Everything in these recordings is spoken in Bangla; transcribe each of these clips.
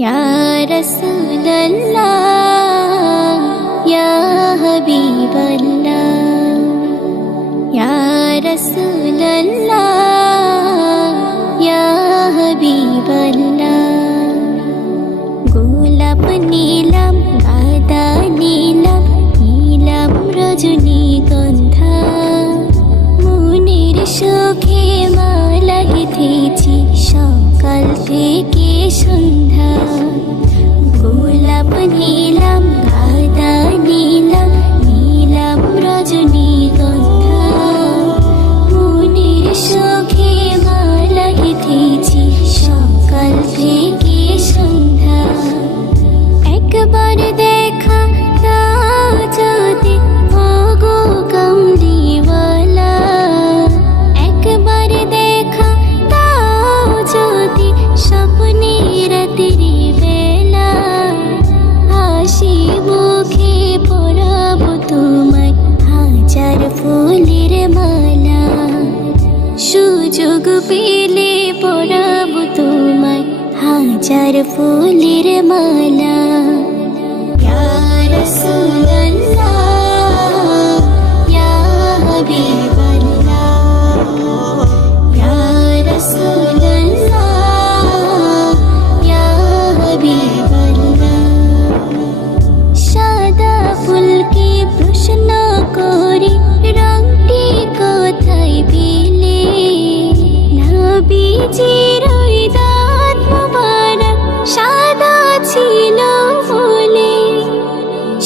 या रसूल अल्लाह या हबीब अल्लाह या रसूल अल्लाह या हबीब अल्लाह गोलाप नीलम गादा नीलम नीलम রজনীগন্ধা মনের সুখে মালা গেঁথেছি সকাল থেকে সন্ধ্যা গোলাপ নীলাম গাঁদা নীলাম নীলাম রজনীগন্ধা মনের সুখে মালা গেঁথেছি সকাল থেকে সন্ধ্যা একবার দেখা দাও যদি ওগো কামলিওয়ালা একবার দেখা দাও যদি স্বপ্নে রাতেরি বেলা হাসি মুখে পরাবো তোমায় হাজার ফুলের মালা সুযোগ পেলে পরাবো তোমায় হাজার ফুলের মালা या रसूल अल्लाह या हबीब अल्लाह या रसूल अल्लाह या हबीब अल्लाह সাদা ফুলকে প্রশ্ন করি রংটি কোথায় পেলে নবীজির ওই দাঁত মোবারক সাদা ছিল বলে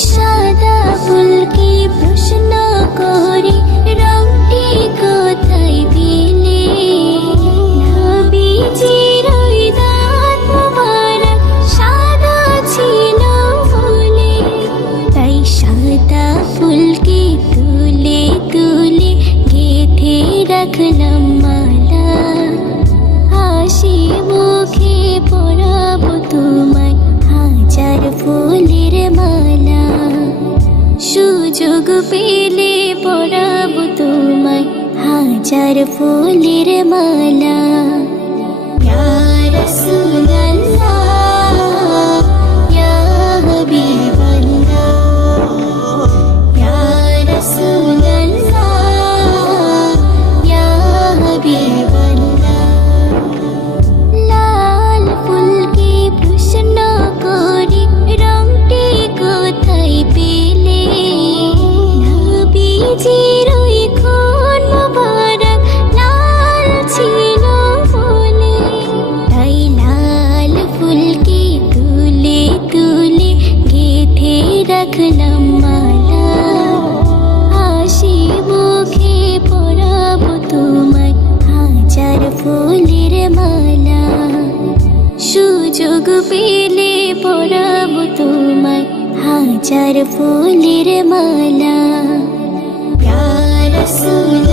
সাদা ফুলকে প্রশ্ন করি রংটি কোথায় পেলে নবীজির ওই দাঁত মোবারক সাদা ছিল বলে তাই সাদা ফুলকে তুলে তুলে গেঁথে রাখলাম মালা হাসি মুখে পরাবো তোমায় হাজার ফুলের মালা সুযোগ পেলে পরাবো তোমায় হাজার ফুলের মালা या रसूल अल्लाह या हबीब अल्लाह या रसूल अल्लाह या हबीब अल्लाह লাল ফুলকে প্রশ্ন করি রংটি কোথায় পেলে নবীজির ওই খুন মোবারক লাল ছিল বলে তাই লাল ফুলকে তুলে তুলে গেঁথে রাখলাম মালা হাসি মুখে পরাবো তোমায় হাজার ফুলের মালা সুযোগ পেলে পরাবো তোমায় হাজার ফুলের মালা या रसूल